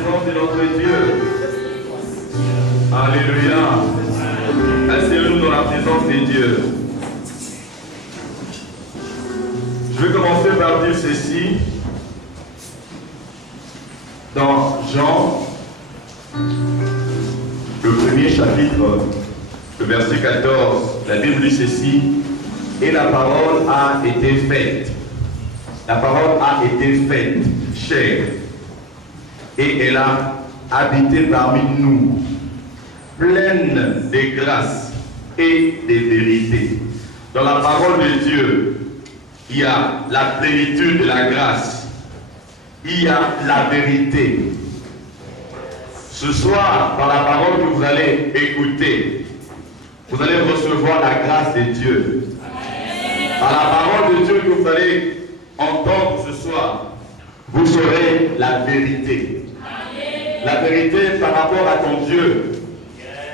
présence de notre Dieu. Alléluia. Asseyons-nous dans la présence de Dieu. Je vais commencer par dire ceci. Dans Jean, le premier chapitre, le verset 14, la Bible dit ceci. Et la parole a été faite. La parole a été faite, chair. Et elle a habité parmi nous, pleine de grâce et de vérité. Dans la parole de Dieu, il y a la plénitude de la grâce. Il y a la vérité. Ce soir, par la parole que vous allez écouter, vous allez recevoir la grâce de Dieu. Par la parole de Dieu que vous allez entendre ce soir, vous saurez la vérité. La vérité par rapport à ton Dieu.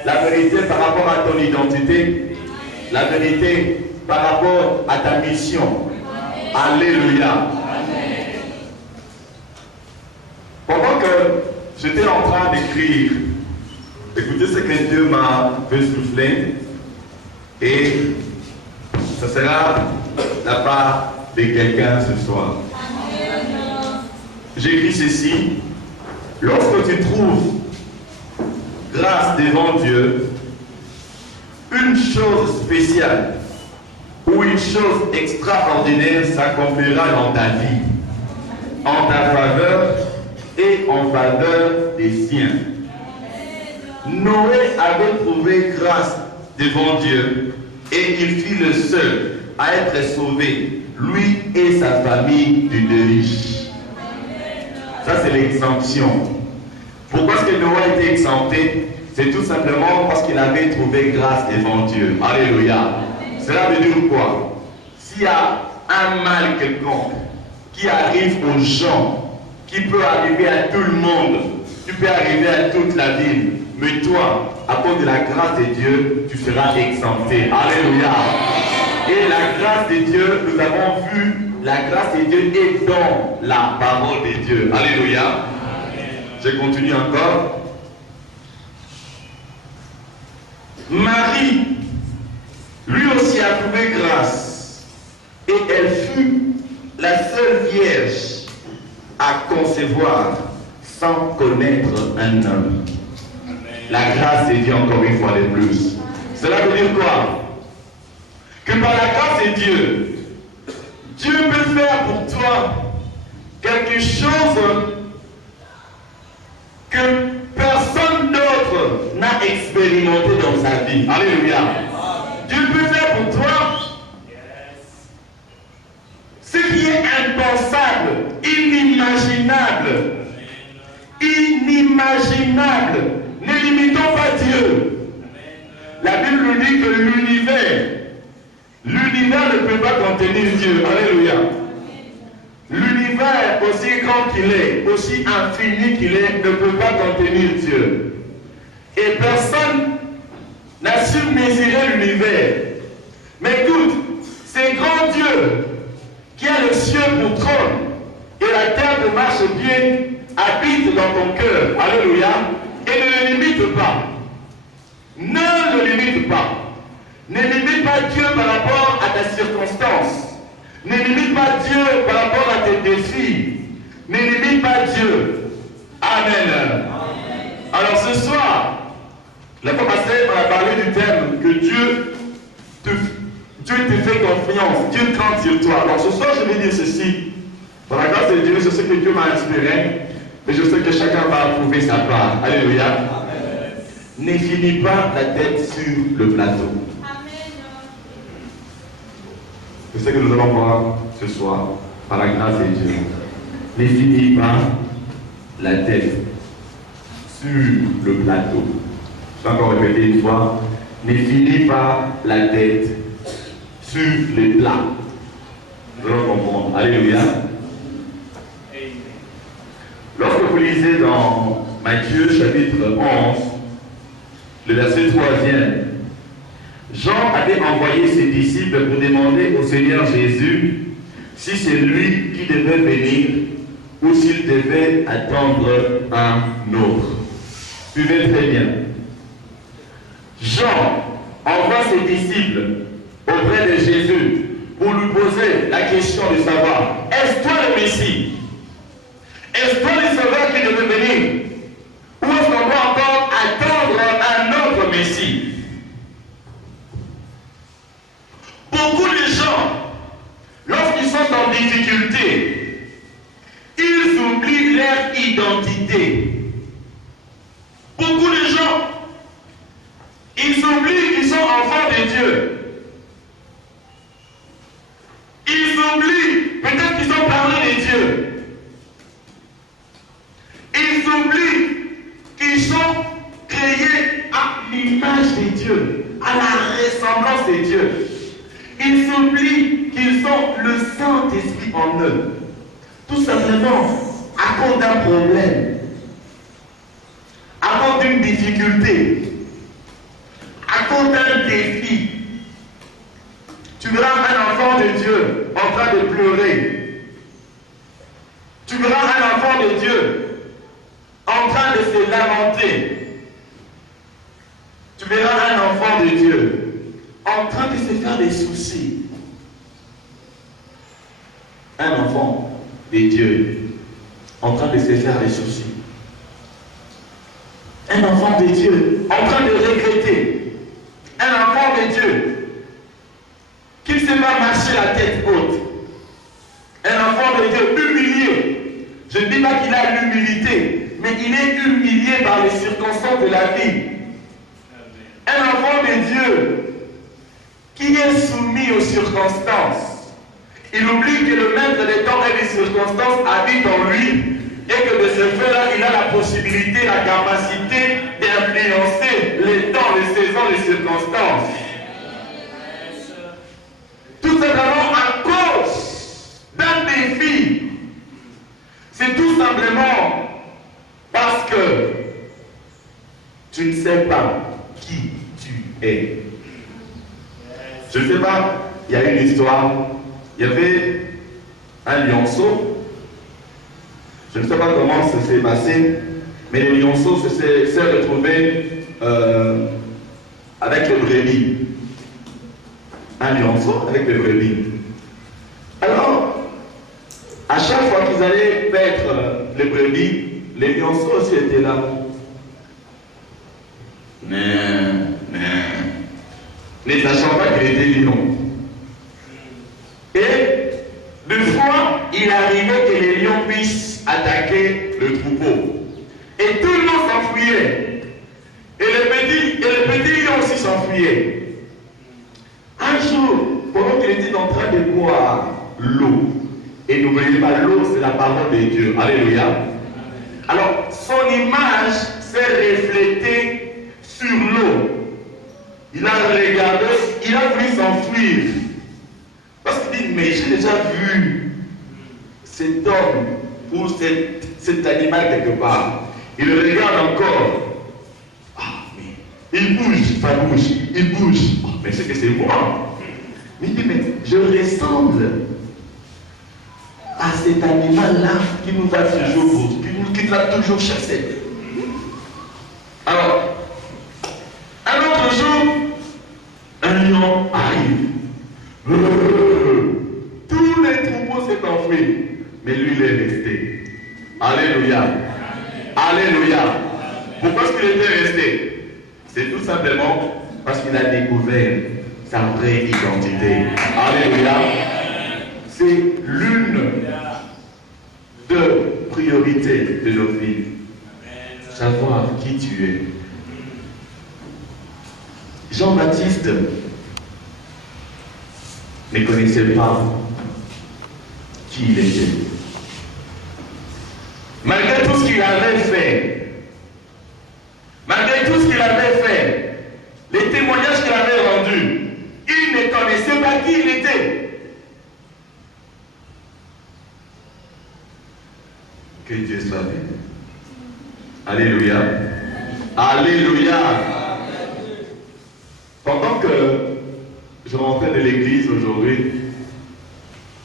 La vérité par rapport à ton identité. La vérité par rapport à ta mission. Alléluia. Pendant que j'étais en train d'écrire, écoutez ce que Dieu m'a fait souffler, et ce sera la part de quelqu'un ce soir. J'écris ceci. Lorsque tu trouves grâce devant Dieu, une chose spéciale ou une chose extraordinaire s'accomplira dans ta vie, en ta faveur et en faveur des siens. Noé avait trouvé grâce devant Dieu et il fut le seul à être sauvé, lui et sa famille du déluge. Ça, c'est l'exemption. Pourquoi est-ce que Noé a été exempté? C'est tout simplement parce qu'il avait trouvé grâce devant Dieu. Alléluia. Cela veut dire quoi? S'il y a un mal quelconque qui arrive aux gens, qui peut arriver à tout le monde, qui peut arriver à toute la ville, mais toi, à cause de la grâce de Dieu, tu seras exempté. Alléluia. Et la grâce de Dieu, nous avons vu, la grâce de Dieu est dans la parole de Dieu. Alléluia. Je continue encore. Marie, lui aussi a trouvé grâce, et elle fut la seule vierge à concevoir sans connaître un homme. La grâce de Dieu, encore une fois de plus. Cela veut dire quoi? Que par la grâce de Dieu, Dieu peut faire pour toi quelque chose que personne d'autre n'a expérimenté dans sa vie. Alléluia. Dieu peut faire pour toi ce qui est impensable, inimaginable. Inimaginable. Ne limitons pas Dieu. La Bible nous dit que l'univers ne peut pas contenir Dieu. Alléluia. L'univers, aussi grand qu'il est, aussi infini qu'il est, ne peut pas contenir Dieu. Et personne n'a su mesurer l'univers. Mais écoute, c'est grand Dieu qui a le ciel pour trône et la terre de marche-pied habite dans ton cœur. Alléluia. Et ne le limite pas. Ne le limite pas. Ne limite pas Dieu par rapport à ta circonstance. Ne limite pas Dieu par rapport à tes défis. Ne limite pas Dieu. Amen. Alors ce soir, la fois passée, on a parlé du thème que Dieu te fait confiance. Dieu compte sur toi. Alors ce soir, je vais dire ceci. Par la grâce de Dieu, je sais que Dieu m'a inspiré. Mais je sais que chacun va trouver sa part. Alléluia. Ne finis pas la tête sur le plateau. C'est ce que nous allons voir ce soir, par la grâce de Dieu. Ne finis pas la tête sur le plateau. Je vais encore répéter une fois. Ne finis pas la tête sur le plat. Nous allons comprendre. Alléluia. Lorsque vous lisez dans Matthieu chapitre 11, le verset 3e, Jean avait envoyé ses disciples pour demander au Seigneur Jésus si c'est lui qui devait venir ou s'il devait attendre un autre. Suivez très bien. Jean envoie ses disciples auprès de Jésus pour lui poser la question de savoir, est-ce toi le Messie? Est-ce toi le sauveur qui devait venir? Ou est-ce qu'on doit encore attendre un autre Messie? Beaucoup de gens, lorsqu'ils sont en difficulté, ils oublient leur identité. Beaucoup de gens, ils oublient qu'ils sont enfants de Dieu. Ils oublient peut-être qu'ils sont parlés de Dieu. Ils oublient qu'ils sont créés à l'image de Dieu, à la ressemblance de Dieu. Ils oublient qu'ils ont le Saint-Esprit en eux. Tout simplement à cause d'un problème, à cause d'une difficulté, à cause d'un défi. Tu verras un enfant de Dieu en train de pleurer. Tu verras un enfant de Dieu en train de se lamenter. Tu verras un enfant de Dieu en train de se faire des soucis. Un enfant de Dieu en train de se faire des soucis. Un enfant de Dieu en train de regretter. Un enfant de Dieu qui ne sait pas marcher la tête haute. Un enfant de Dieu humilié. Je ne dis pas qu'il a l'humilité, mais il est humilié par les circonstances de la vie. Un enfant de Dieu qui est soumis aux circonstances. Il oublie que le maître des temps et des circonstances habite en lui et que de ce fait-là, il a la possibilité, la capacité d'influencer les temps, les saisons, les circonstances. Tout simplement à cause d'un défi. C'est tout simplement parce que tu ne sais pas qui tu es. Je ne sais pas, il y a une histoire, il y avait un lionceau, je ne sais pas comment ça s'est passé, mais le lionceau s'est retrouvé avec les brebis. Un lionceau avec les brebis. Alors, à chaque fois qu'ils allaient paître les brebis, les lionceaux aussi étaient là. Ne sachant pas qu'il était lion. Et deux fois, il arrivait que les lions puissent attaquer le troupeau. Et tout le monde s'enfuyait. Et les petits lions aussi s'enfuyaient. Un jour, pendant qu'il était en train de boire l'eau, et n'oubliez pas, l'eau c'est la parole de Dieu. Alléluia. Alors, son image s'est reflétée sur l'eau. Il a regardé, il a voulu s'enfuir. Parce qu'il dit, mais j'ai déjà vu cet homme ou cet animal quelque part. Il le regarde encore. Ah, mais il bouge, ça bouge, il bouge. Oh, mais c'est que c'est moi. Mais il dit, mais je ressemble à cet animal-là qui nous a toujours, qui nous a toujours chassé. Alors, un autre jour, un lion arrive. Tous les troupeaux s'est enfui. Mais lui, il est resté. Alléluia. Alléluia. Pourquoi est-ce qu'il était resté? C'est tout simplement parce qu'il a découvert sa vraie identité. Alléluia. C'est l'une des priorités de nos vies. Savoir qui tu es. Jean-Baptiste ne connaissait pas qui il était. Malgré tout ce qu'il avait fait, malgré tout ce qu'il avait fait, les témoignages qu'il avait rendus, il ne connaissait pas qui il était. Que Dieu soit béni. Alléluia. Alléluia. Pendant que je rentrais de l'église aujourd'hui,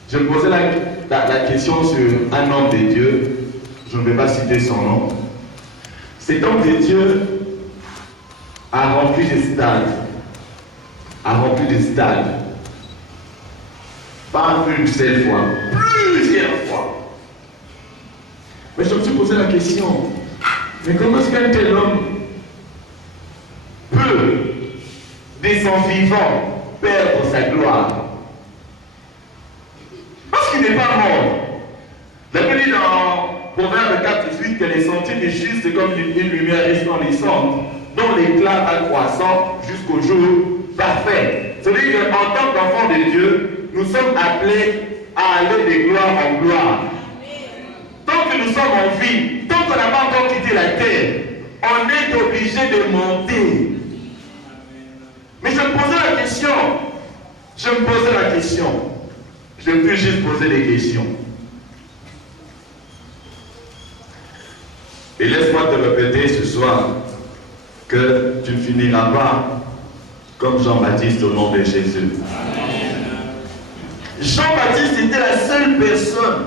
je me posais la question sur un homme de Dieu, je ne vais pas citer son nom. Cet homme de Dieu a rempli des stades. A rempli des stades. Pas une seule fois, plusieurs fois. Mais je me suis posé la question, mais comment est-ce qu'un tel homme peut, de son vivant, perdre sa gloire? Parce qu'il n'est pas mort. La Bible dit dans Proverbe 4:18 que les sentiers des justes c'est comme une lumière resplendissante, dont l'éclat va croissant jusqu'au jour parfait. C'est-à-dire qu'en tant qu'enfant de Dieu, nous sommes appelés à aller de gloire en gloire. Tant que nous sommes en vie, tant qu'on n'a pas encore quitté la terre, on est obligé de monter. Mais je me posais la question. Je ne peux juste poser des questions. Et laisse-moi te répéter ce soir que tu ne finiras pas comme Jean-Baptiste au nom de Jésus. Jean-Baptiste était la seule personne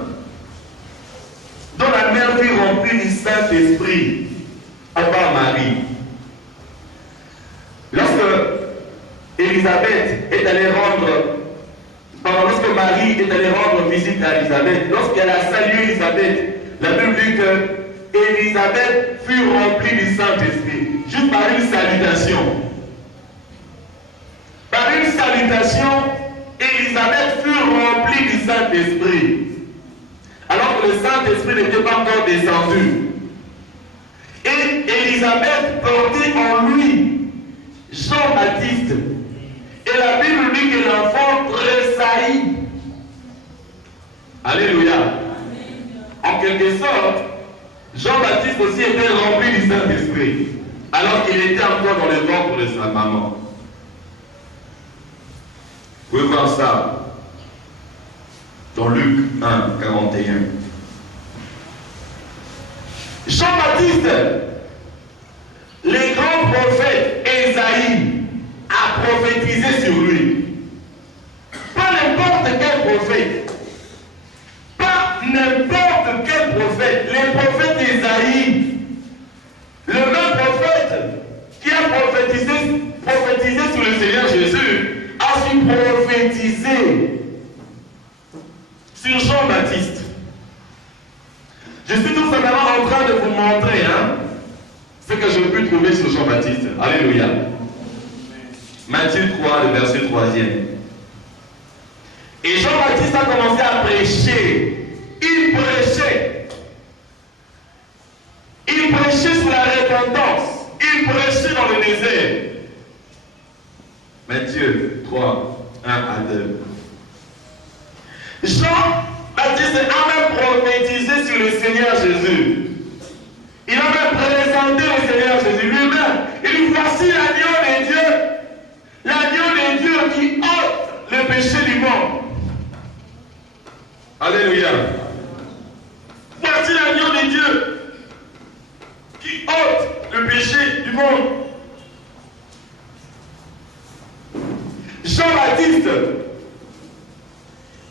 dont la mère fut remplie du Saint-Esprit, à part Marie. Lorsque Marie est allée rendre visite à Élisabeth, lorsqu'elle a salué Élisabeth, la Bible dit que Élisabeth fut remplie du Saint-Esprit, juste par une salutation. Par une salutation, Élisabeth fut remplie du Saint-Esprit. Alors que le Saint-Esprit n'était pas encore descendu. Et Élisabeth portait en lui Jean-Baptiste. Et la Bible dit que l'enfant tressaillit. Alléluia. En quelque sorte, Jean-Baptiste aussi était rempli du Saint-Esprit, alors qu'il était encore dans le ventre de sa maman. Vous pouvez voir ça dans Luc 1, 41. Jean-Baptiste, les grands prophètes Ésaïe a prophétisé sur lui. Pas n'importe quel prophète. Pas n'importe quel prophète. Les prophètes Ésaïe, le même prophète qui a prophétisé sur le Seigneur Jésus, a su prophétiser sur Jean-Baptiste. Je suis tout simplement en train de vous montrer ce que je peux trouver sur Jean-Baptiste. Alléluia. Matthieu 3, le verset 3e. Et Jean-Baptiste a commencé à prêcher. Il prêchait. Il prêchait sur la repentance. Il prêchait dans le désert. Matthieu 3, 1 à 2. Jean-Baptiste a même prophétisé sur le Seigneur Jésus. Il a même présenté le Seigneur Jésus lui-même. Il dit, voici l'agneau de Dieu. L'agneau de Dieu qui ôte le péché du monde. Alléluia. Voici l'agneau de Dieu qui ôte le péché du monde. Jean-Baptiste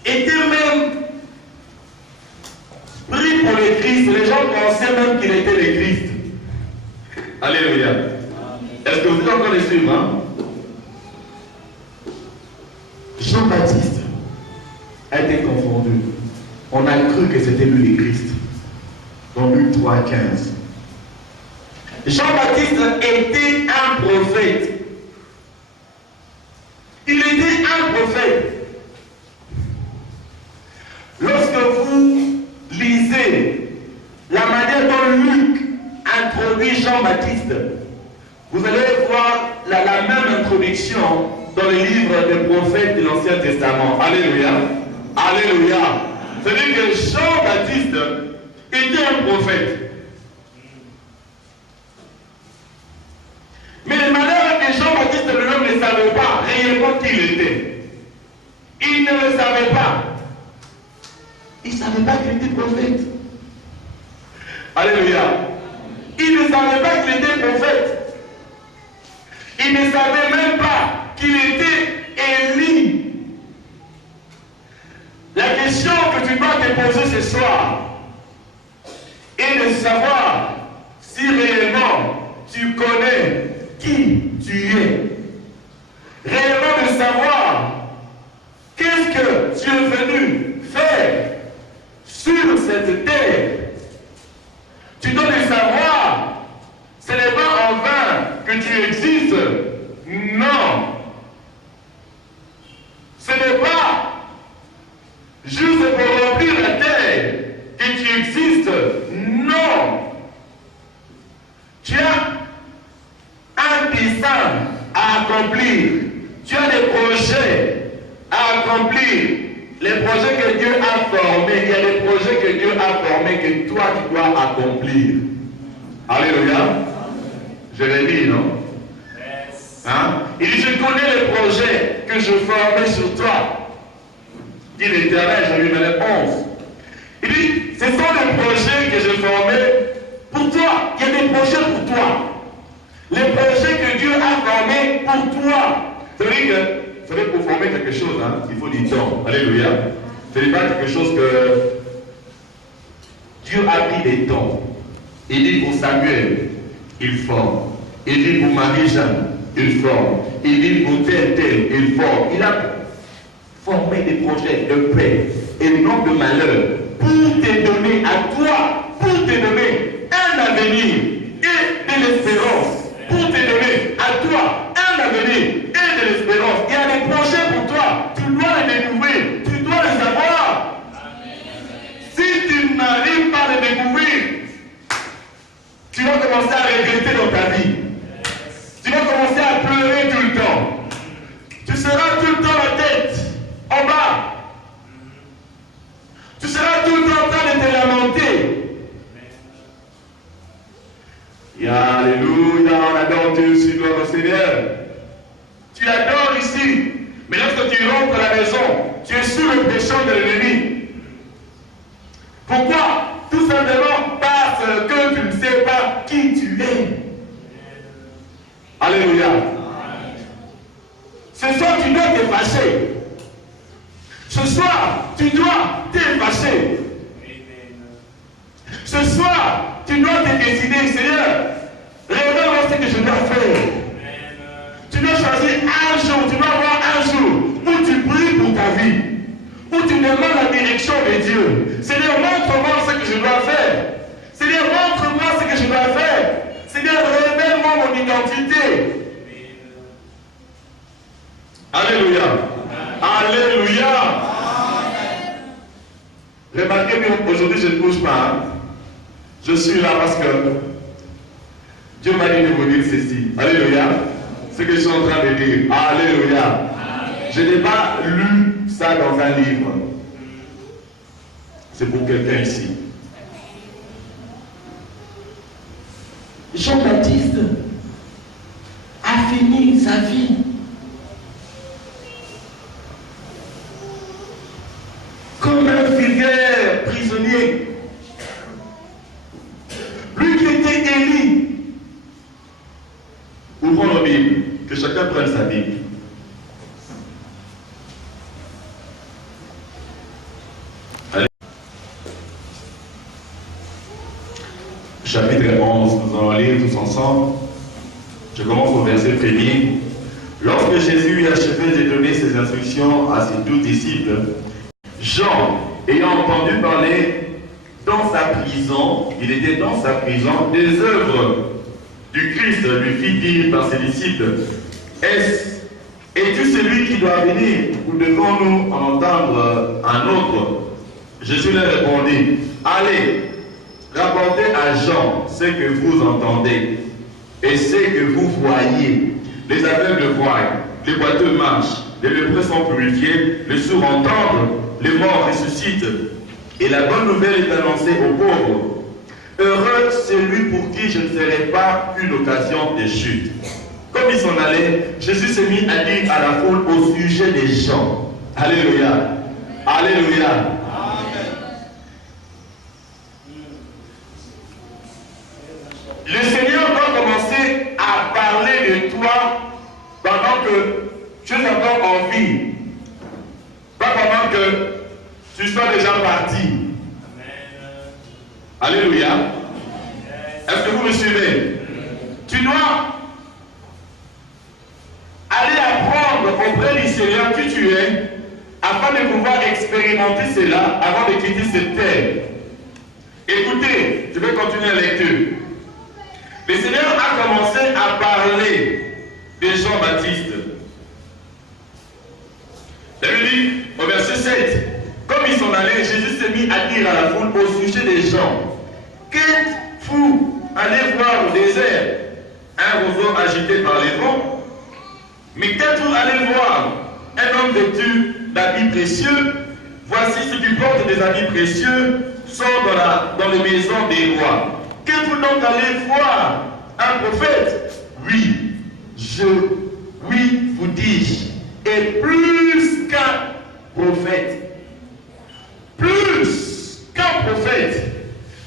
était même pris pour le Christ. Les gens pensaient même qu'il était le Christ. Alléluia. Est-ce que vous êtes encore les suivre? Jean-Baptiste a été confondu. On a cru que c'était lui le Christ. Dans Luc 3, 15. Jean-Baptiste était un prophète. Il était un prophète. Lorsque vous lisez la manière dont Luc introduit Jean-Baptiste, vous allez voir la même introduction dans les livres des prophètes de l'Ancien Testament. Alléluia. Alléluia. C'est-à-dire que Jean-Baptiste était un prophète. Mais le malheur est que Jean-Baptiste lui-même ne savait pas réellement qui il était. Il ne le savait pas. Il ne savait pas qu'il était prophète. Alléluia. Il ne savait pas qu'il était prophète. Il ne savait même pas qu'il était Élie. La question que tu dois te poser ce soir est de savoir si réellement tu connais qui tu es. Réellement de savoir qu'est-ce que tu es venu faire sur cette terre. Tu dois le savoir. Ce n'est pas en vain que tu existes. Non. Ce n'est pas juste pour remplir la terre que tu existes. Non. Tu as un dessein à accomplir. Tu as des projets à accomplir. Les projets que Dieu a formés, il y a des projets que Dieu a formés que toi tu dois accomplir. Alléluia. Jérémie, non? Hein? Il dit, je connais les projets que je formais sur toi. Dit l'Éternel, Jérémie 11. Il dit, ce sont les projets que je formais pour toi. Il y a des projets pour toi. Les projets que Dieu a formés pour toi. C'est-à-dire que vous savez, pour former quelque chose, hein, il faut du temps. Alléluia. Ce n'est pas quelque chose que Dieu a pris des temps. Il dit pour Samuel, il forme. Il dit pour Marie-Jeanne, il forme. Il dit pour tel, il forme. Il a formé des projets de paix et non de malheur pour te donner à toi, pour te donner un avenir et de l'espérance. Pour te donner à toi un avenir et de l'espérance. Il y a des projets pour toi. Tu dois les découvrir. Tu dois les savoir. Si tu n'arrives pas à les découvrir, tu vas commencer à regretter dans ta vie. Tu vas commencer à pleurer tout le temps. Tu seras tout le temps la tête en bas. Tu seras tout le temps en train de te lamenter. Alléluia, on adore Dieu, si gloire au Seigneur. Tu adores ici, mais lorsque tu rentres à la maison, tu es sous le pression de l'ennemi. Pourquoi? Tout simplement parce que tu ne sais pas qui tu es. Alléluia. Ce soir, tu dois te fâcher. Ce soir, tu dois te fâcher. Ce soir, tu dois te décider, Seigneur, révèle-moi ce que je dois faire. Tu dois choisir un jour, tu dois avoir un jour où tu pries pour ta vie, où tu demandes la direction de Dieu. Seigneur, montre-moi ce que je dois faire. Seigneur, montre-moi ce que je dois faire. Seigneur, révèle-moi mon identité. Alléluia. Alléluia. Remarquez bien, aujourd'hui je ne bouge pas. Hein? Je suis là parce que Dieu m'a dit de vous dire ceci. Alléluia. Ce que je suis en train de dire. Alléluia. Je n'ai pas lu ça dans un livre. C'est pour quelqu'un ici. Jean-Baptiste a fini sa vie comme un vulgaire prisonnier. Lui qui était Élie. Ouvrons la Bible, que chacun prenne sa Bible. Allez. Chapitre 11, nous allons lire tous ensemble. Je commence au verset 1er. Lorsque Jésus eut achevé de donner ses instructions à ses 12 disciples, Jean, ayant entendu parler dans sa prison, il était dans sa prison, des œuvres du Christ, lui fit dire par ses disciples, es-tu celui qui doit venir ou devons-nous en entendre un autre? Jésus leur répondit, allez, rapportez à Jean ce que vous entendez et ce que vous voyez. Les aveugles voient, les boiteux marchent, les lépreux sont purifiés, les sourds entendent, les morts ressuscitent, et la bonne nouvelle est annoncée aux pauvres. Heureux celui pour qui je ne serai pas une occasion de chute. Comme il s'en allait, Jésus s'est mis à dire à la foule au sujet des gens. Alléluia. Alléluia. Amen. Le Seigneur va commencer à parler de toi pendant que tu es encore en vie. Pas pendant que tu sois déjà parti. Alléluia. Est-ce que vous me suivez? Tu dois aller apprendre auprès du Seigneur qui tu es afin de pouvoir expérimenter cela avant de quitter cette terre. Écoutez, je vais continuer la lecture. Le Seigneur a commencé à parler de Jean-Baptiste. La Bible dit au verset 7, comme ils sont allés, Jésus s'est mis à dire à la foule au sujet des gens, qu'êtes-vous allés voir au désert un roseau agité par les vents? Mais qu'êtes-vous allés voir un homme vêtu d'habits précieux? Voici ceux qui portent des habits précieux sont dans les maisons des rois. Qu'êtes-vous donc allés voir un prophète? Oui, vous dis-je, et plus qu'un prophète. Plus qu'un prophète.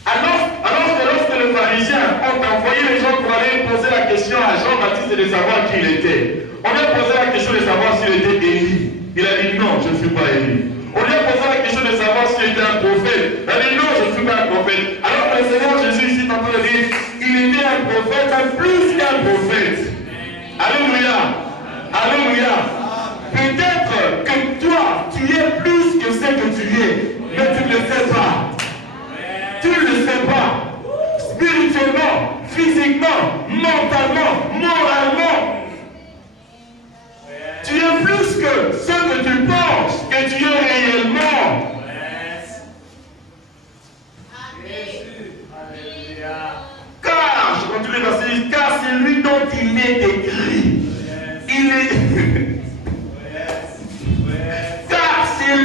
Alors que lorsque les pharisiens ont envoyé les gens pour aller poser la question à Jean-Baptiste de savoir qui il était, on lui a posé la question de savoir s'il était Élie. Il a dit non, je ne suis pas Élie. On lui a posé la question de savoir s'il était un prophète. Il a dit non, je ne suis pas un prophète. Alors que le Seigneur Jésus ici est en train de dire, il était un prophète, plus qu'un prophète. Alléluia. Alléluia. Peut-être que toi, tu es plus que ce que tu es, mais tu ne le sais pas. Tu ne le sais pas. Spirituellement, physiquement, mentalement, moralement. Tu es plus que ce que tu penses que tu es réellement. Car, je continue le verset, car c'est lui dont il est écrit. Il est. Car c'est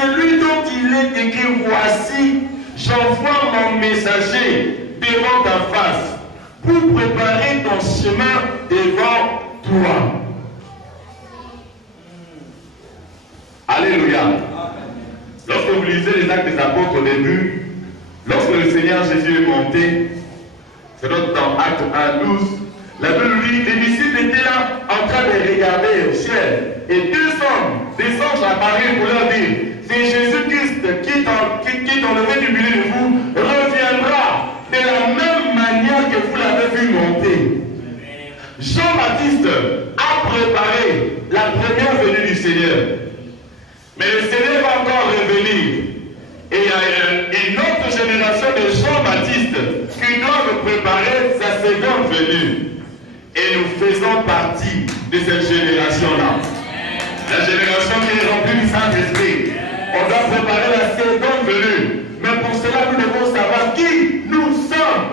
celui dont il est écrit, voici, j'envoie mon messager devant ta face pour préparer ton chemin devant toi. Alléluia. Lorsque vous lisez les actes des apôtres au début, lorsque le Seigneur Jésus est monté, c'est donc dans Acte 1, 12, la Bible dit, les disciples étaient là en train de regarder au ciel. Et des anges apparurent pour leur dire, c'est Jésus-Christ qui est enlevé du milieu de vous, reviendra de la même manière que vous l'avez vu monter. Jean-Baptiste a préparé la première venue du Seigneur. Mais le Seigneur va encore revenir. Et il y a une autre génération de Jean-Baptiste qui doivent préparer sa seconde venue. Et nous faisons partie de cette génération-là. La génération qui est remplie du Saint-Esprit. On doit préparer la seconde venue. Mais pour cela, nous devons savoir qui nous sommes.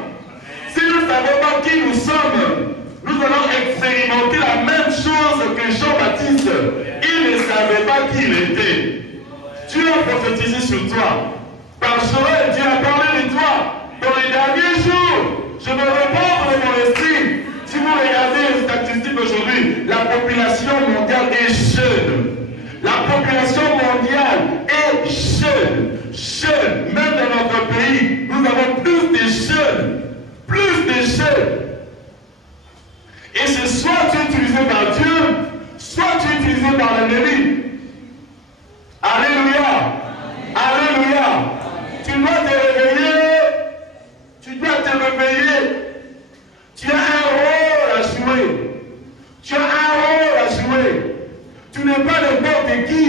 Si nous ne savons pas qui nous sommes, nous allons expérimenter la même chose que Jean-Baptiste. Il ne savait pas qui il était. Dieu a prophétisé sur toi. Par Joël, Dieu a parlé de toi. Dans les derniers jours, je me répandre de mon esprit. Si vous regardez les statistiques aujourd'hui, la population mondiale est jeune. La population mondiale est jeune. Jeune. Même dans notre pays, nous avons plus de jeunes. Plus de jeunes. Et c'est soit tu es utilisé par Dieu, soit tu es utilisé par l'ennemi. Alléluia. Alléluia. Tu dois te réveiller. Tu dois te réveiller. Tu as un rôle à jouer. Tu as un rôle à jouer. Tu n'es pas n'importe qui.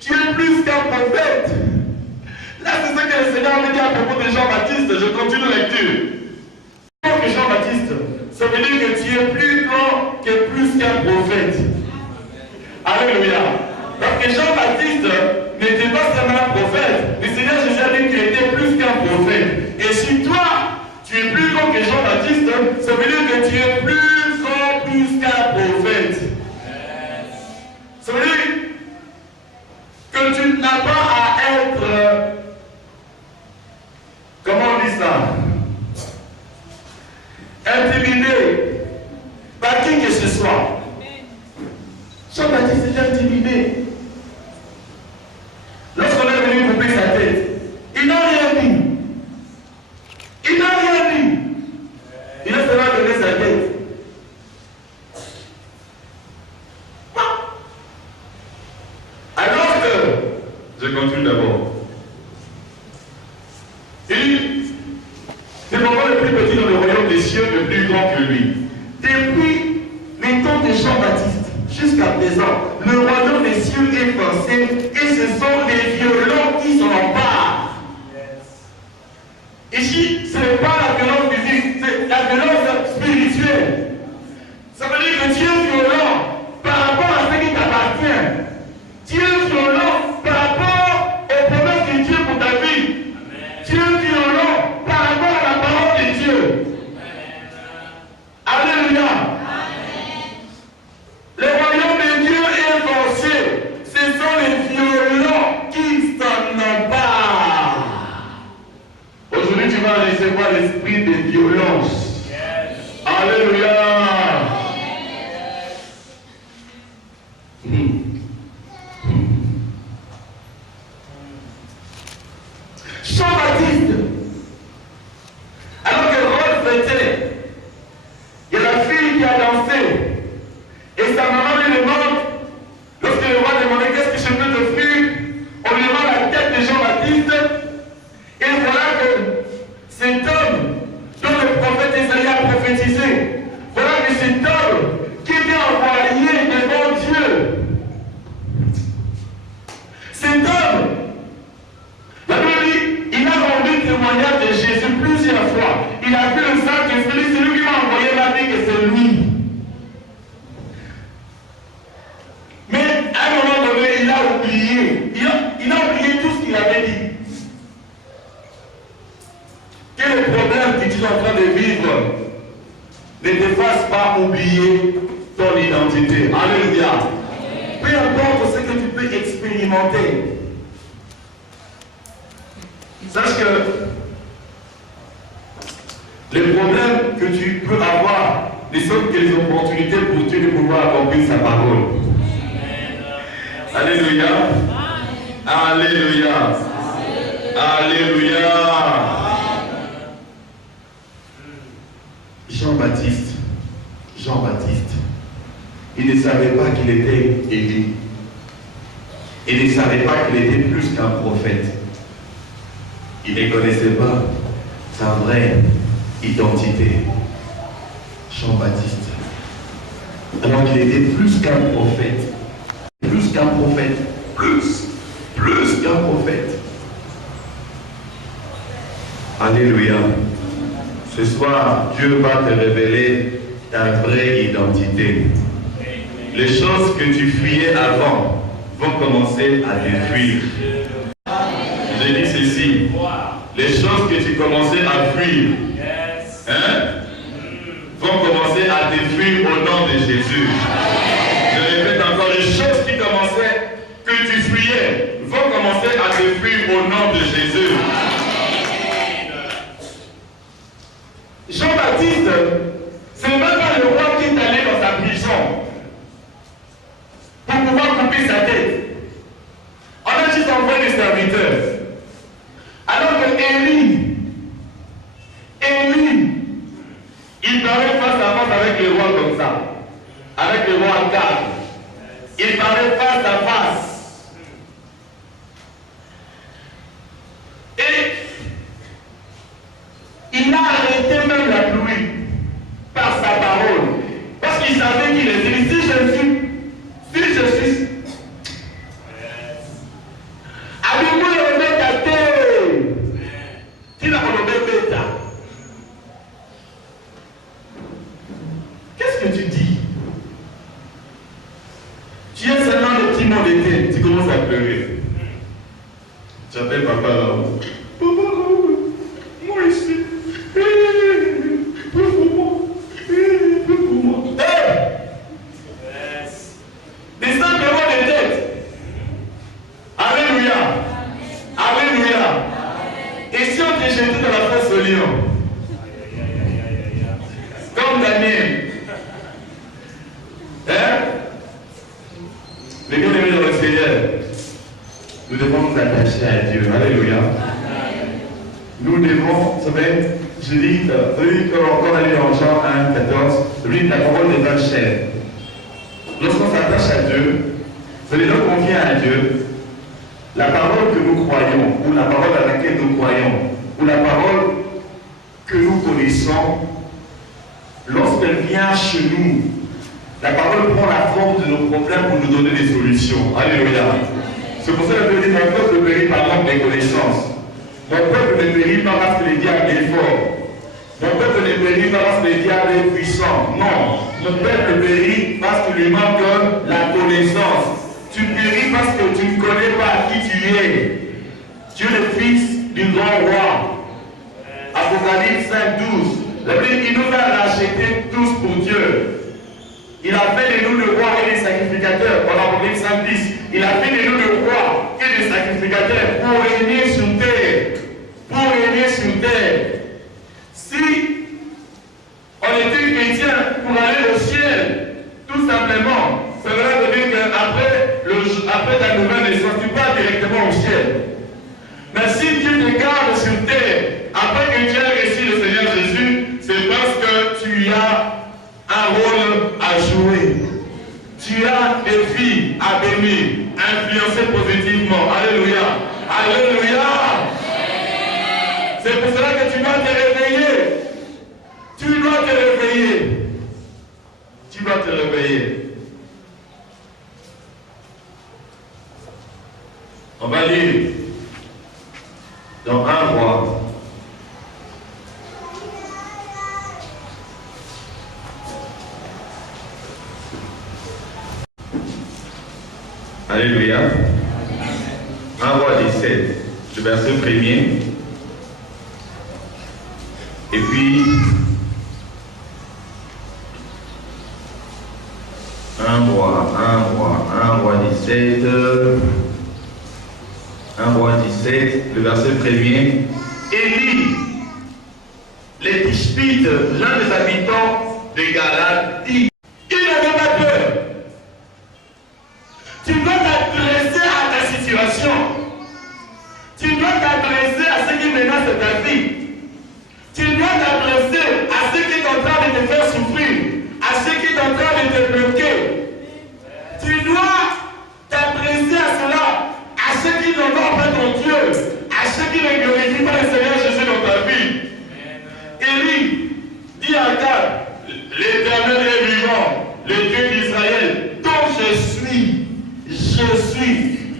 Tu es plus qu'un prophète. Là, c'est ce que le Seigneur me dit à propos de Jean-Baptiste. Je continue la lecture. Que Jean-Baptiste, ça veut dire que tu es plus grand que plus qu'un prophète. Alléluia. Parce que Jean-Baptiste n'était pas seulement un prophète. Le Seigneur Jésus a dit qu'il était plus qu'un prophète. Et si toi, tu es plus grand que Jean-Baptiste, ça veut dire que tu es plus grand, plus qu'un prophète. Ça veut dire que tu n'as pas à être, comment on dit ça, intimidé par qui que ce soit. Jean-Baptiste est intimidé. Lorsqu'on est venu couper sa tête, il n'a rien dit. Il n'a rien dit. Il a seulement donné sa tête. Alors que, je continue d'abord. C'est vraiment le plus petit dans le royaume des cieux, le plus grand que lui. Depuis les temps de Jean-Baptiste jusqu'à présent, le royaume des cieux est forcé et ce sont les violents qui s'en emparent. Ici, ce n'est pas la violence physique, c'est la violence spirituelle. Ça veut dire que Dieu est violent par rapport à ce qui t'appartient. Dieu est violent par rapport aux promesses de Dieu pour ta vie. Dieu est violent par rapport à la parole de Dieu. Alléluia. Le royaume de Dieu est forcé. Ce sont les violents qui s'en emparent. Aujourd'hui, tu vas recevoir l'esprit de violence. Alléluia. Jean-Baptiste, alors que Rod fêtait, il y a la fille qui a dansé et sa maman lui demande, lorsque le roi demandait qu'est-ce que je peux t'offrir, on lui demande la tête de Jean-Baptiste et voilà que cet homme dont le prophète Isaïe a prophétisé, voilà que cet homme qui était envoyé devant Dieu, cet homme, la Bible dit, il a rendu témoignage de Jésus plusieurs fois. Il a vu le Saint-Esprit, c'est lui qui m'a envoyé la vie, que c'est lui. Mais à un moment donné, il a oublié. Il a oublié tout ce qu'il avait dit. Quel est le problème que tu es en train de vivre? Ne te fasse pas oublier ton identité. Alléluia. Peu importe ce que tu peux expérimenter. Sache que les problèmes que tu peux avoir ne sont que les opportunités pour Dieu de pouvoir accomplir sa parole. Alléluia. Alléluia. Alléluia. Jean-Baptiste, il ne savait pas qu'il était Élie. Il ne savait pas qu'il était plus qu'un prophète. Il ne connaissait pas sa vraie identité. Jean-Baptiste. Alors qu'il était plus qu'un prophète. Plus qu'un prophète. Plus qu'un prophète. Alléluia. Ce soir, Dieu va te révéler ta vraie identité. Les choses que tu fuyais avant vont commencer à te fuir. Je dis ceci, les choses que tu commençais à fuir, vont commencer à te fuir au nom de Jésus. Je répète encore, les choses qui commençaient, que tu fuyais, vont commencer à te fuir au nom de Jésus. Jean-Baptiste, ce n'est même pas le roi qui est allé dans sa prison pour pouvoir couper sa tête. On a juste envoyé des serviteurs. Alors que Élie, il parlait face à face avec le roi comme ça, avec le roi Akab. Il parlait face à face. Et il a arrêté même la pluie par sa parole. Parce qu'il savait qu'il est dit, si je suis, avez-vous le remettre à terre? Qui l'a remettre à? Qu'est-ce que tu dis? Tu es seulement le petit mot d'été, tu commences à pleurer. Tu appelles papa là-haut. Papa là-haut, moi ici. Des simplement de tête. Alléluia. Alléluia. Et si on t'est jeté dans la fosse au lion, comme Daniel, les bien-aimés dans le Seigneur, nous devons nous attacher à Dieu. Alléluia. Nous devons, vous savez, je dis, quand on allait dans Jean 1, 14, la parole des vaches chères. Lorsqu'on s'attache à Dieu, c'est-à-dire qu'on vient à Dieu, la parole que nous croyons, ou la parole à laquelle nous croyons, ou la parole que nous connaissons, lorsqu'elle vient chez nous, la parole prend la forme de nos problèmes pour nous donner des solutions. Alléluia. C'est pour ça que je dis, mon peuple périt par manque des connaissances. Mon peuple ne périt pas parce que le diable est fort. Mon peuple ne périt pas parce que le diable est puissant. Non. Mon peuple périt parce qu'il lui manque la connaissance. Tu péris parce que tu ne connais pas qui tu es. Tu es le fils du grand roi. Apocalypse 5:12. La Bible, il nous a rachetés tous pour Dieu. Il a fait de nous le roi et les sacrificateurs. Dans Apocalypse 5:10. Il a fait de nous le roi et les sacrificateurs pour régner sur terre. Pour régner sur terre. Si on était chrétien pour aller au ciel, tout simplement, ça veut dire qu'après ta nouvelle naissance, tu pars directement au ciel. Mais si Dieu te garde sur terre, après que tu aies reçu le Seigneur Jésus, c'est parce que tu as un rôle à jouer. Tu as des vies à bénir, influencer positivement. Alléluia. Alléluia. C'est pour cela que tu dois te réveiller. Tu dois te réveiller. Tu dois te réveiller. On va lire dans 1 Roi. Alléluia. 1 Roi 17, le verset 1er. Et puis, 1 Roi 17, 1 Roi 17, le verset 1er. Élie, les Tishbites, l'un des habitants de Galade, dit, il n'avait pas peur. Tu dois t'adresser à ta situation. Tu dois t'adresser à ce qui menace ta vie. Tu dois t'adresser à ce qui est en train de te faire souffrir, à ce qui est en train de te bloquer. Tu dois t'adresser à cela, à ce qui n'honore pas ton Dieu, à ce qui ne glorifie pas le Seigneur Jésus dans ta vie. Élie dit à Akab, l'Éternel est vivant, le Dieu d'Israël, dont je suis.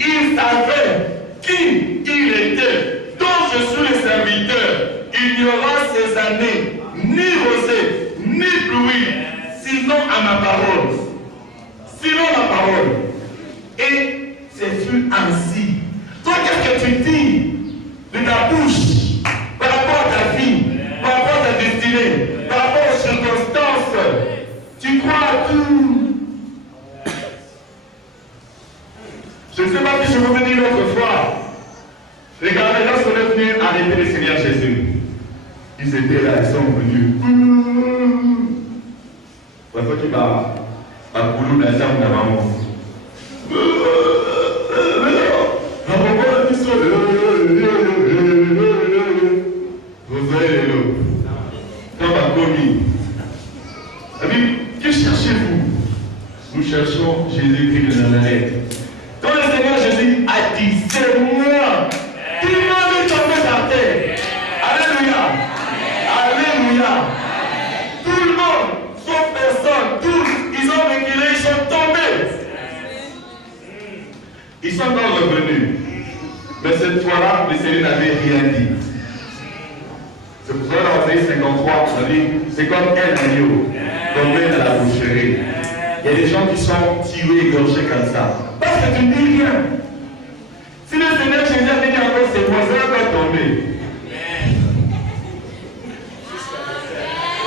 Il savait qui il était, dont je suis le serviteur. Il n'y aura ces années ni rosée, ni pluie, sinon à ma parole. Sinon la parole. Et c'est fut ainsi. Toi, qu'est-ce que tu dis de ta bouche par rapport à ta vie, par rapport à ta destinée, par rapport aux circonstances? Tu crois à tout. Je ne sais pas si je vous ai dit l'autre fois. Regardez, lorsqu'on est venu arrêter le Seigneur Jésus, ils étaient là, ils sont venus. La fois qu'il va à Boulou, la jambe de la maman. La maman a dit ça. Vous voyez les lots. Quand ma commis. Elle dit, que cherchez-vous? Nous cherchons Jésus-Christ de Nazareth. Quand le Seigneur Jésus a dit, c'est moi, tout le monde est tombé par terre. Alléluia. Alléluia. Tout le monde, sauf personne, tous, ils ont reculé, ils sont tombés. Ils sont encore revenus. Mais cette fois-là, le Seigneur n'avait rien dit. C'est pour ça que dans Isaïe 53, on dit, c'est comme un agneau tombé dans la boucherie. Il y a des gens qui sont tués, égorgés comme ça. Parce que tu ne dis rien. Si le Seigneur Jésus a dit encore ses voisins vont tomber.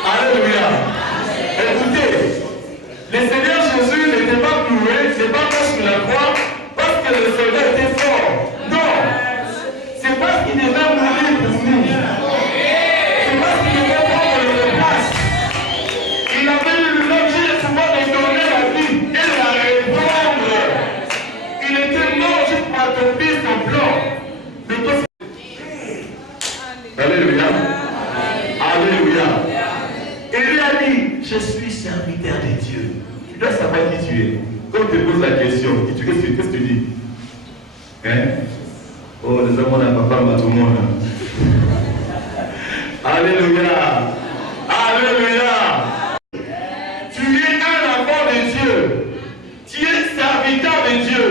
Alléluia. Écoutez, le Seigneur Jésus n'était pas cloué, c'est pas parce qu'il la croix, parce que le Seigneur était fort. Non. C'est parce qu'il devait mourir pour nous. C'est parce qu'il devait prendre notre place. Il avait eu l'objet de pouvoir nous donner la vie et la répondre. Il était mort juste pour accomplir son plan. Alléluia. Alléluia. Et lui a dit, je suis serviteur de Dieu. Tu dois savoir qui tu es. Quand on te pose la question, qu'est-ce que tu dis? Hein? Oh, les hommes, on n'a pas mal à tout le monde. Alléluia. Alléluia. Tu es un enfant de Dieu. Tu es serviteur de Dieu.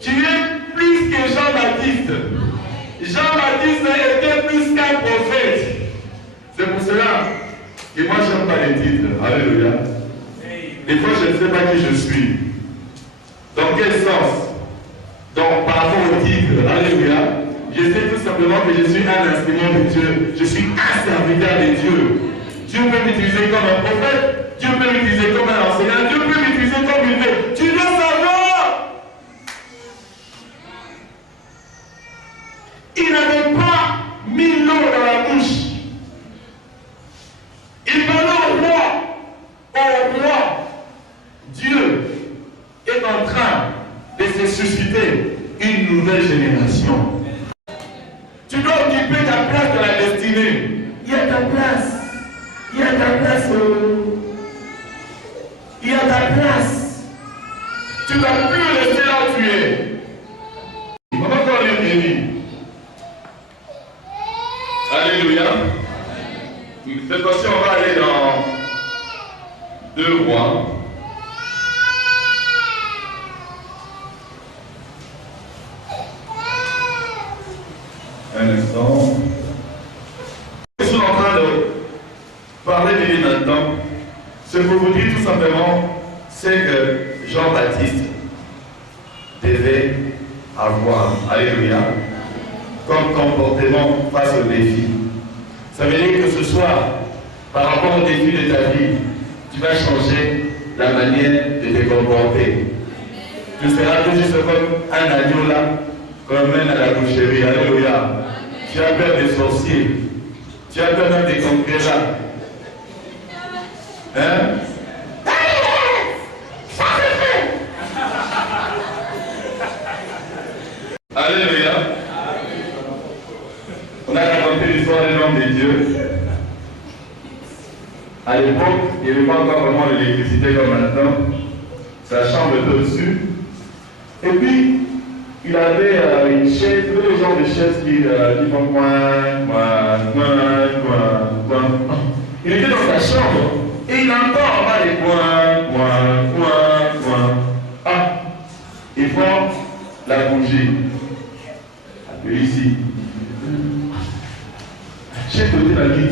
Tu es plus que Jean-Baptiste. Jean-Baptiste était plus qu'un prophète. C'est pour cela que moi je n'aime pas les titres. Alléluia. Des fois je ne sais pas qui je suis. Dans quel sens? Donc par rapport au titre. Alléluia. Je sais tout simplement que je suis un instrument de Dieu. Je suis un serviteur de Dieu. Dieu peut m'utiliser comme un prophète. Dieu peut m'utiliser comme un enseignant. Dieu peut m'utiliser comme une fée. Tu dois savoir. Il n'avait pas mis l'eau dans la bouche. Il parlait au roi. Au roi. Dieu est en train de se susciter une nouvelle génération. Tu dois occuper ta place dans la destinée. Il y a ta place. Il y a ta place. Il y a ta place. Tu ne vas plus rester là où tu es. On va encore lire Élie. Alléluia. Cette fois-ci, on va aller dans 2 Rois. Un instant. Je suis en train de parler de lui maintenant. Ce que vous dire tout simplement, c'est que Jean-Baptiste devait avoir, alléluia, comme comportement face au défi. Ça veut dire que ce soir, par rapport au défi de ta vie, tu vas changer la manière de te comporter. Tu seras tout juste comme un agneau là, comme mène à la boucherie. Alléluia. Tu as peur des sorciers. Tu as peur même des concurrents. Hein? Alléluia. On a raconté l'histoire d'un homme de Dieu. À l'époque, il n'y avait pas encore vraiment l'électricité comme maintenant. Sa chambre était au-dessus. Et puis, il avait une chaise, le genre de chaise qui font coin. Il était dans sa chambre et il entend en bas les coin. Ah, il prend la bougie. Appelle ici. J'ai côté la vie,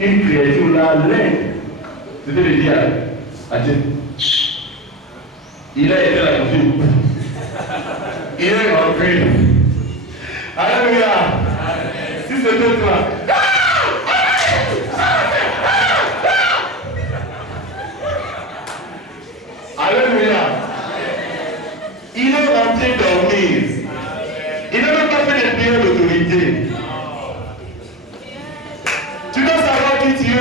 une créature là, laide. C'était le diable. Attends. Il a été la bougie. Il est rentré. Alléluia. Si c'était toi. Alléluia. Il est rentré dormir. Il n'a même pas fait les prières d'autorité. Tu dois savoir qui tu es.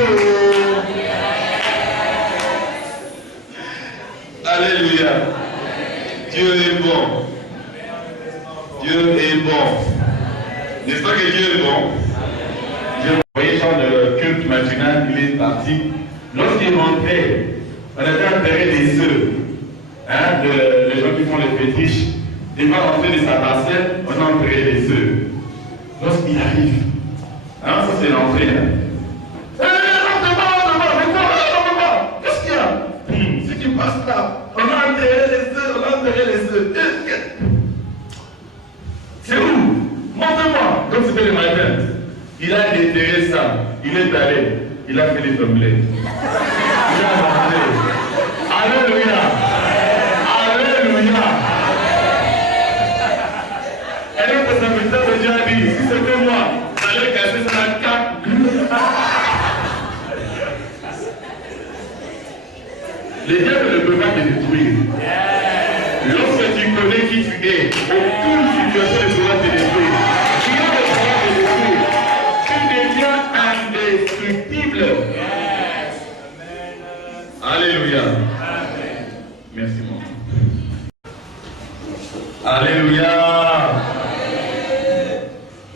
Alléluia. Dieu est bon. Dieu est bon. N'est-ce pas que Dieu est bon? Vous voyez, genre de culte matinal, il est parti. Lorsqu'il rentrait, on avait enterré des œufs. Hein, les gens qui font les fétiches. Il va rentrer de sa parcelle, on a enterré des œufs. Lorsqu'il arrive, hein, ça c'est l'entrée. Qu'est-ce qu'il y a? Ce qui passe là, on a enterré les œufs, C'est où? Montre-moi. Comme c'était le matin. Il a déterré ça. Il est allé. Il a fait les tremblés. Il a avancé. Alléluia. Alléluia. Et là, le serviteur de Dieu a dit, si c'était moi, j'allais casser ça à 4. Le diable ne peut pas te détruire. Lorsque tu connais qui tu es, aucune situation ne pourra te détruire. Rien ne pourra te détruire. Tu deviens indestructible. Alléluia. Merci mon Alléluia.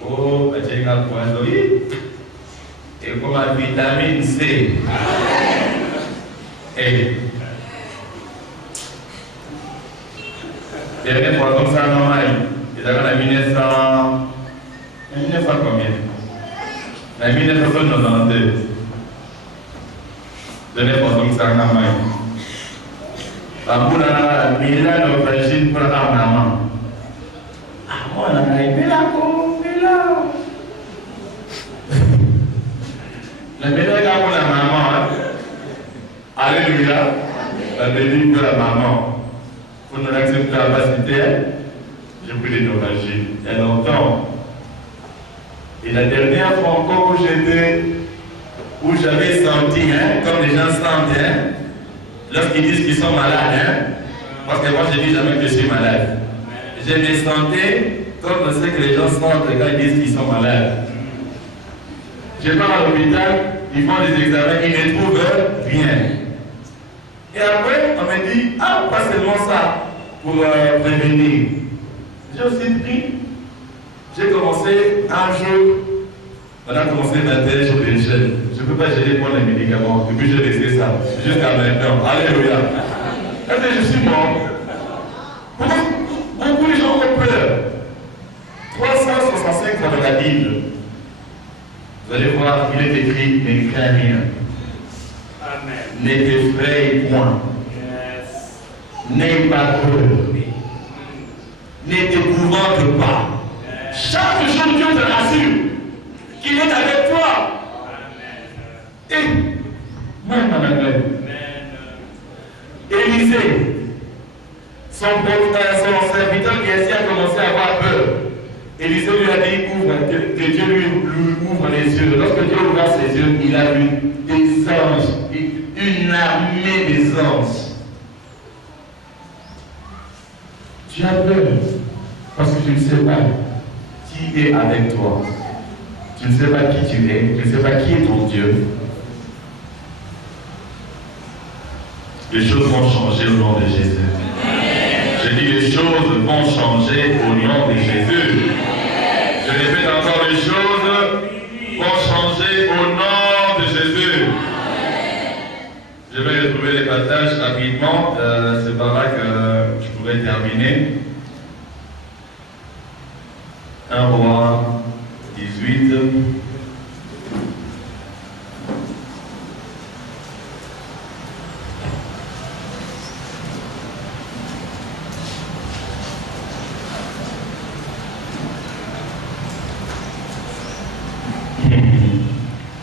Oh, j'ai un point d'œil. Et comme la vitamine C. Et dernière fois comme ça, normal. Ils avaient la 1900 combien? La 1992. Je n'ai pas donc ça en main. Abuna mila no fragile pour la maman. Ah, moi, on a aimé la go, mila. La mila est pour la maman. Alléluia. La bénie pour la maman. Pour nous accepter la capacité, j'ai pris les novagiles il y a longtemps. Et la dernière fois encore où j'avais senti, comme les gens sentent, lorsqu'ils disent qu'ils sont malades, parce que moi je dis jamais que je suis malade. Je me sentais comme je sais que les gens sentent quand ils disent qu'ils sont malades. Je pars à l'hôpital, ils font des examens, ils me trouvent bien. Et après, on me dit, ah, pas seulement ça, pour prévenir. J'ai aussi pris, j'ai commencé un jour, on a commencé 21 jours de jeûne. Je ne peux pas gérer pour les médicaments, depuis j'ai laissé ça, jusqu'à maintenant. Alléluia. Est-ce que je suis mort? Beaucoup de gens ont peur. 365 dans la Bible. Vous allez voir, il est écrit, ne crains rien. Ne t'effraie point. N'aie pas peur. Ne t'épouvante pas. Chaque jour, Dieu te rassure qu'il est avec toi. Et, même en anglais, Élisée, son serviteur qui a commencé à avoir peur. Élisée lui a dit que Dieu lui ouvre les yeux. Lorsque Dieu ouvre ses yeux, il a vu des anges, une armée des anges. Tu as peur parce que tu ne sais pas qui est avec toi. Tu ne sais pas qui tu es, tu ne sais pas qui est ton Dieu. Les choses vont changer au nom de Jésus. Je dis les choses vont changer au nom de Jésus. Je répète encore, les choses vont changer au nom de Jésus. Je vais retrouver les passages rapidement. C'est par là que je pourrais terminer. 1 Roi 18.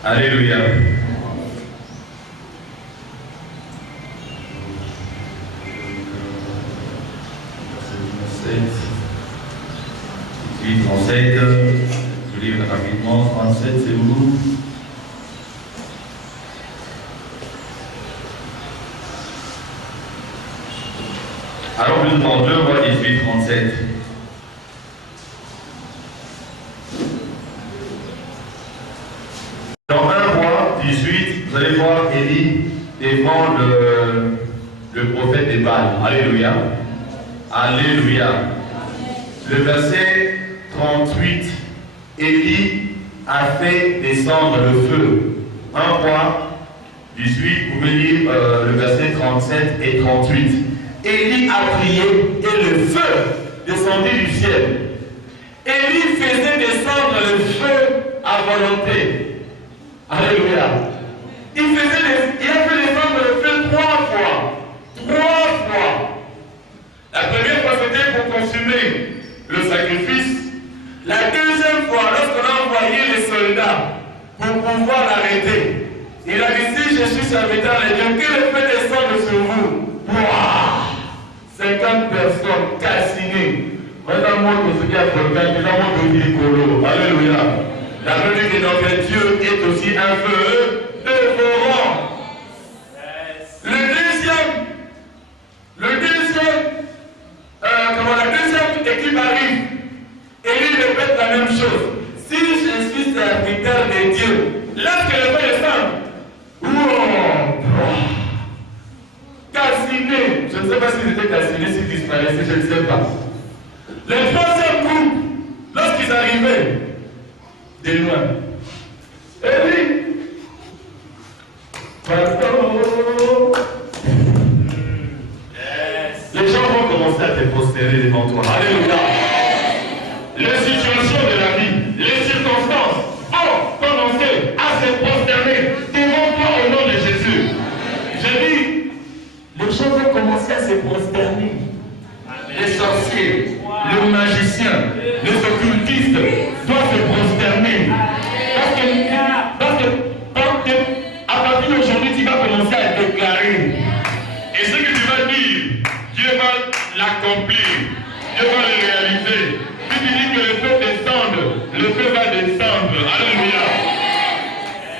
Alléluia. Verset 37. Je lis rapidement. 37, c'est où? Alors, nous dans 2 Rois 18, 37. Dans 1 Roi 18, vous allez voir Élie défend le prophète des Baal. Alléluia. Alléluia. Le verset 38, Élie a fait descendre le feu. 1 Roi 18, vous pouvez lire le verset 37 et 38. Élie a prié et le feu descendit du ciel. Élie faisait descendre le feu à volonté. Alléluia. Il a fait descendre le feu 3 fois. 3 fois. La première fois, c'était pour consumer le sacrifice. La deuxième fois, lorsqu'on a envoyé les soldats pour pouvoir l'arrêter, il a dit, si je suis serviteur de Dieu, que le feu descende sur vous. Wow. 50 personnes calcinées. Maintenant, moi, je suis à Volcan, je suis à Alléluia. La venue de notre Dieu est aussi un feu dévorant. La deuxième équipe arrive. Et lui répète la même chose. Si je suis serviteur de Dieu, lorsque le feu descend, calciné. Je ne sais pas s'ils étaient calcinés, s'ils disparaissaient, je ne sais pas. Le troisième groupe, lorsqu'ils arrivaient, de loin. Et lui, les gens vont commencer à te prospérer devant toi. Alléluia. Les situations de la vie, les circonstances vont commencer à se prosterner devant toi au nom de Jésus.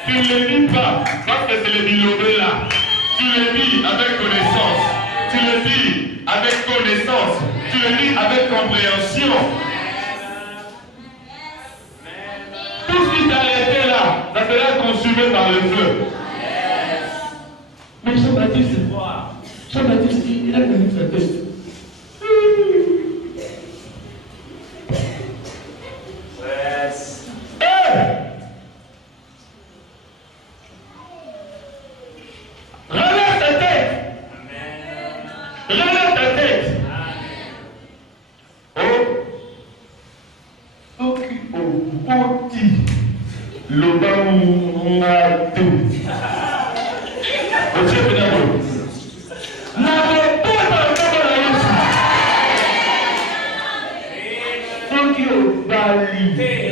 Tu ne le dis pas parce que c'est le bilobé là. Tu le dis avec connaissance. Tu le dis avec connaissance. Tu le dis avec compréhension. Tout ce qui t'a arrêté là, ça sera consumé par le feu. Mais Jean-Baptiste, c'est quoi? Jean-Baptiste, il a connu sa tête. Relève ta tête. Relève ta tête. Oh, petit, le bamou,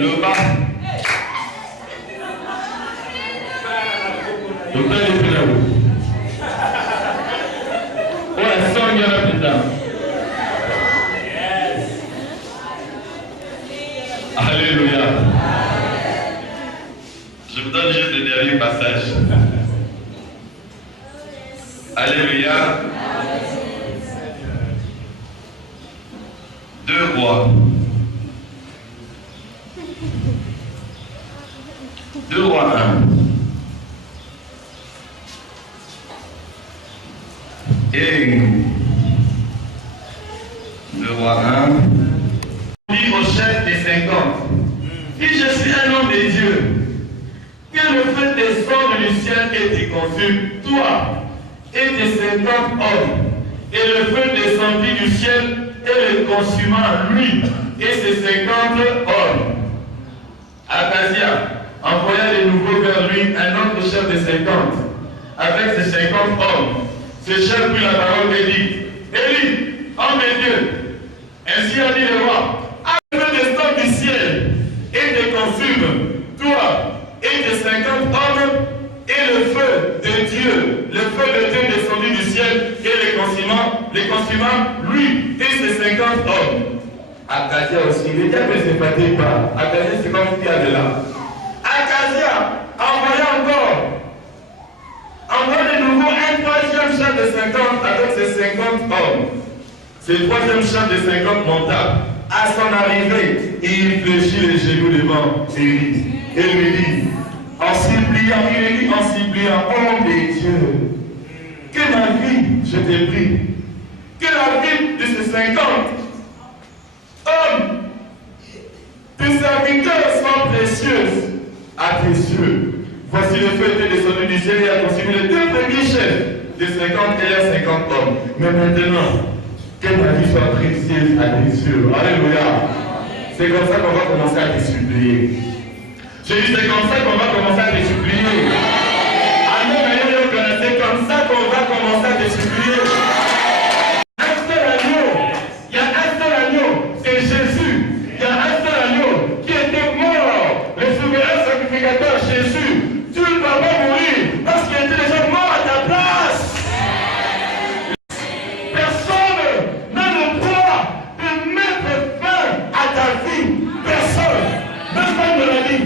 le bas. Docteur est plus là-haut. Ouais, sans y aller plus tard. Alléluia. Je vous donne juste le dernier passage. Alléluia. 2 Rois. 2 Rois 1. Et 2 Rois 1. Dit au chef des 50. Si je suis un homme de Dieu, que le feu descende du ciel et t'y consume, toi et tes 50 hommes. Et le feu descendit du ciel et le consuma lui et ses 50 hommes. Acasia envoya de nouveau vers lui un autre chef de 50, avec ses 50 hommes. Ce chef prit la parole et dit, Élie, homme de Dieu, ainsi a dit le roi, le feu descend du ciel et te consume, toi et tes 50 hommes, et le feu de Dieu descendu du ciel et les consumant, lui et ses 50 hommes. Acasia aussi, le diable ne se fatigue pas. Acasia, c'est comme ce qu'il y a de là. Acasia envoie de nouveau un troisième chef de 50 avec ses 50 hommes. Ce troisième chef de 50 monta. À son arrivée, il fléchit les genoux devant Élie et lui dit, en suppliant, homme de Dieu, que ma vie, je t'ai pris, que la vie de ces 50 hommes, tes serviteurs sont précieuses à tes yeux. Voici le feu était descendu du ciel et a consumé les 2 premiers chefs de 50 et les 50 hommes. Mais maintenant, que ma vie soit précieuse à tes yeux. Alléluia. C'est comme ça qu'on va commencer à te supplier. Je dis, c'est comme ça qu'on va commencer à te supplier. Amen, c'est comme ça qu'on va commencer à te supplier. Un seul agneau, il y a un seul agneau, c'est Jésus. Il y a un seul agneau qui était mort, le souverain sacrificateur Jésus. Tu ne vas pas mourir parce qu'il était déjà mort à ta place. Personne n'a le droit de mettre fin à ta vie. Personne. Même pas une maladie.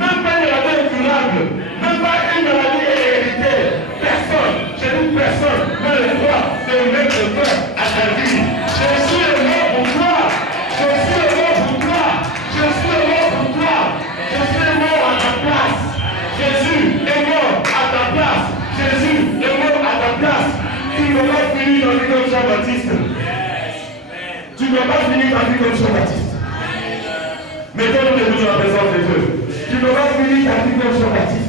Même pas une maladie incurable. Même pas une maladie héréditaire. Personne. Je dis personne n'a le droit de mettre fin à ta vie. Jésus est mort pour toi. Jésus est mort pour toi. Jésus est mort pour toi. Jésus est mort à ta place. Jésus est mort à ta place. Jésus est mort à ta place. Tu ne vas pas finir ta vie comme Jean-Baptiste. Tu ne vas pas finir ta vie comme Jean-Baptiste. Mettons-nous debout dans la présence de Dieu. Tu ne vas pas finir ta vie comme Jean-Baptiste.